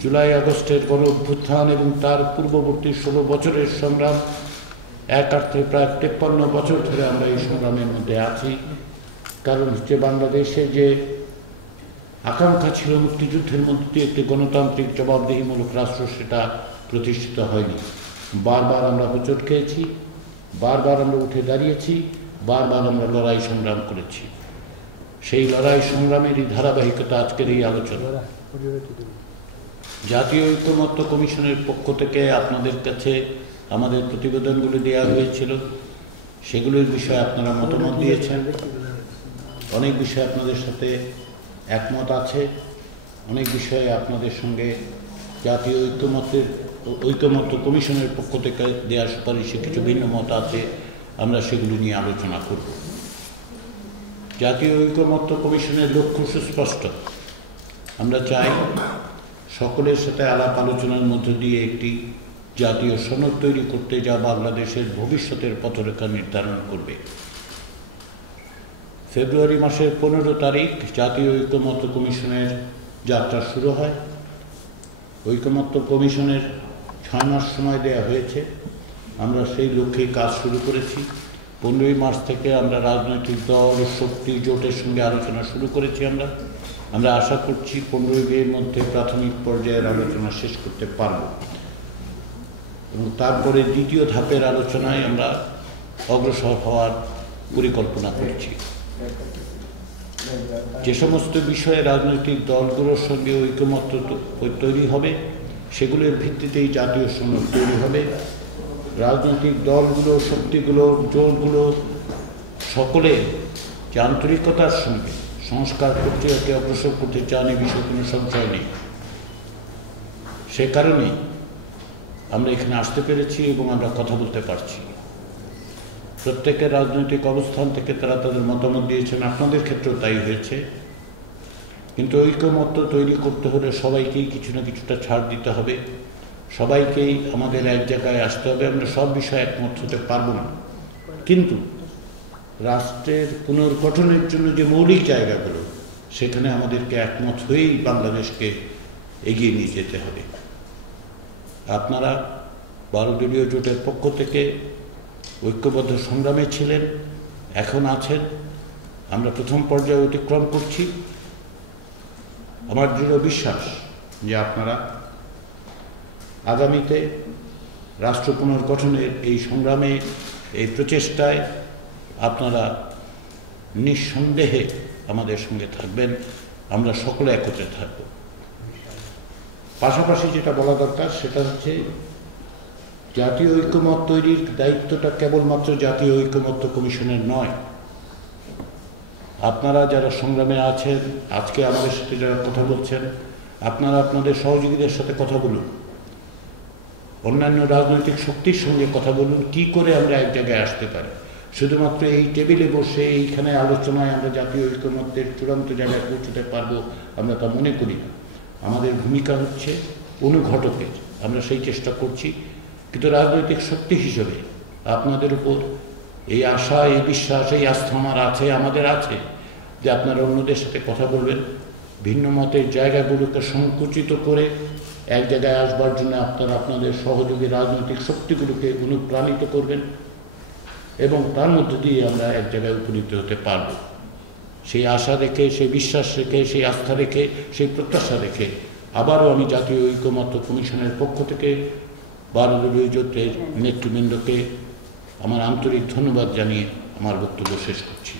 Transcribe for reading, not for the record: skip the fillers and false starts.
জুলাই আগস্টের গণ অভ্যুত্থান এবং তার পূর্ববর্তী 16 বছরের সংগ্রাম, এক অর্থে প্রায় 53 বছর ধরে আমরা এই সংগ্রামের মধ্যে আছি। কারণ হচ্ছে বাংলাদেশে যে আকাঙ্ক্ষা ছিল মুক্তিযুদ্ধের মধ্যে দিয়ে একটি গণতান্ত্রিক জবাবদিহিমূলক রাষ্ট্র, সেটা প্রতিষ্ঠিত হয়নি। বারবার আমরা হোঁচট খেয়েছি, বারবার আমরা উঠে দাঁড়িয়েছি, বারবার আমরা লড়াই সংগ্রাম করেছি। সেই লড়াই সংগ্রামেরই ধারাবাহিকতা আজকের এই আলোচনা। জাতীয় ঐকমত্য কমিশনের পক্ষ থেকে আপনাদের কাছে আমাদের প্রতিবেদনগুলি দেওয়া হয়েছিল, সেগুলির বিষয়ে আপনারা মতামত দিয়েছেন। অনেক বিষয়ে আপনাদের সাথে একমত আছে, অনেক বিষয়ে আপনাদের সঙ্গে জাতীয় ঐকমত্য কমিশনের পক্ষ থেকে দেওয়া সুপারিশে কিছু ভিন্ন মত আছে। আমরা সেগুলি নিয়ে আলোচনা করব। জাতীয় ঐকমত্য কমিশনের লক্ষ্য সুস্পষ্ট। আমরা চাই সকলের সাথে আলাপ আলোচনার মধ্য দিয়ে একটি জাতীয় সনদ তৈরি করতে, যা বাংলাদেশের ভবিষ্যতের পথরেখা নির্ধারণ করবে। ফেব্রুয়ারি মাসের 15 তারিখ জাতীয় ঐকমত্য কমিশনের যাত্রা শুরু হয়। ঐকমত্য কমিশনের 6 মাস সময় দেওয়া হয়েছে। আমরা সেই লক্ষ্যে কাজ শুরু করেছি। 15 মার্চ থেকে আমরা রাজনৈতিক দল, শক্তি, জোটের সঙ্গে আলোচনা শুরু করেছি। আমরা আশা করছি 15 মের মধ্যে প্রাথমিক পর্যায়ের আলোচনা শেষ করতে পারব এবং তারপরে দ্বিতীয় ধাপের আলোচনায় আমরা অগ্রসর হওয়ার পরিকল্পনা করছি। যে সমস্ত বিষয়ে রাজনৈতিক দলগুলোর সঙ্গে ঐকমত্য তৈরি হবে, সেগুলোর ভিত্তিতেই জাতীয় সনদ তৈরি হবে। রাজনৈতিক দলগুলো, শক্তিগুলো, জোটগুলো সকলে যে আন্তরিকতার সঙ্গে সংস্কার প্রক্রিয়াকে অগ্রসর করতে চান, এই বিষয়ে কোনো সংশয় নেই। সে কারণেই আমরা এখানে আসতে পেরেছি এবং আমরা কথা বলতে পারছি। প্রত্যেকের রাজনৈতিক অবস্থান থেকে তারা তাদের মতামত দিয়েছেন, আপনাদের ক্ষেত্রেও তাই হয়েছে। কিন্তু ঐকমত্য তৈরি করতে হলে সবাইকেই কিছু না কিছুটা ছাড় দিতে হবে, সবাইকেই আমাদের এক জায়গায় আসতে হবে। আমরা সব বিষয়ে একমত হতে পারবো না, কিন্তু রাষ্ট্রের পুনর্গঠনের জন্য যে মৌলিক জায়গাগুলো, সেখানে আমাদেরকে একমত হয়েই বাংলাদেশকে এগিয়ে নিয়ে যেতে হবে। আপনারা 12 দলীয় জোটের পক্ষ থেকে ঐক্যবদ্ধ সংগ্রামে ছিলেন, এখন আছেন। আমরা প্রথম পর্যায়ে অতিক্রম করছি। আমার দৃঢ় বিশ্বাস যে আপনারা আগামীতে রাষ্ট্র পুনর্গঠনের এই সংগ্রামে, এই প্রচেষ্টায় আপনারা নিঃসন্দেহে আমাদের সঙ্গে থাকবেন। আমরা সকলে একত্রে থাকব। পাশাপাশি যেটা বলা দরকার সেটা হচ্ছে, জাতীয় ঐকমত্য তৈরির দায়িত্বটা কেবলমাত্র জাতীয় ঐকমত্য কমিশনের নয়। আপনারা যারা সংগ্রামে আছেন, আজকে আমাদের সাথে যারা কথা বলছেন, আপনারা আপনাদের সহযোগীদের সাথে কথা বলুন, অন্যান্য রাজনৈতিক শক্তির সঙ্গে কথা বলুন, কি করে আমরা এক জায়গায় আসতে পারি। শুধুমাত্র এই টেবিলে বসে এইখানে আলোচনায় আমরা জাতীয় ঐকমত্যের চূড়ান্ত জায়গায় পৌঁছতে পারবো, আমরা তা মনে করি না। আমাদের ভূমিকা হচ্ছে অনুঘটকের, আমরা সেই চেষ্টা করছি। কিন্তু রাজনৈতিক শক্তি হিসেবে আপনাদের উপর এই আশা, এই বিশ্বাস, এই আস্থা আমাদের আছে যে আপনারা অন্যদের সাথে কথা বলবেন, ভিন্ন মতের জায়গাগুলোকে সংকুচিত করে এক জায়গায় আসবার জন্য আপনারা আপনাদের সহযোগী রাজনৈতিক শক্তিগুলোকে অনুপ্রাণিত করবেন এবং তার মধ্যে দিয়ে আমরা এক জায়গায় উপনীত হতে পারব। সেই আশা রেখে, সেই বিশ্বাস রেখে, সেই আস্থা রেখে, সেই প্রত্যাশা রেখে আবারও আমি জাতীয় ঐকমত্য কমিশনের পক্ষ থেকে 12 দলীয় জোটের নেতৃবৃন্দকে আমার আন্তরিক ধন্যবাদ জানিয়ে আমার বক্তব্য শেষ করছি।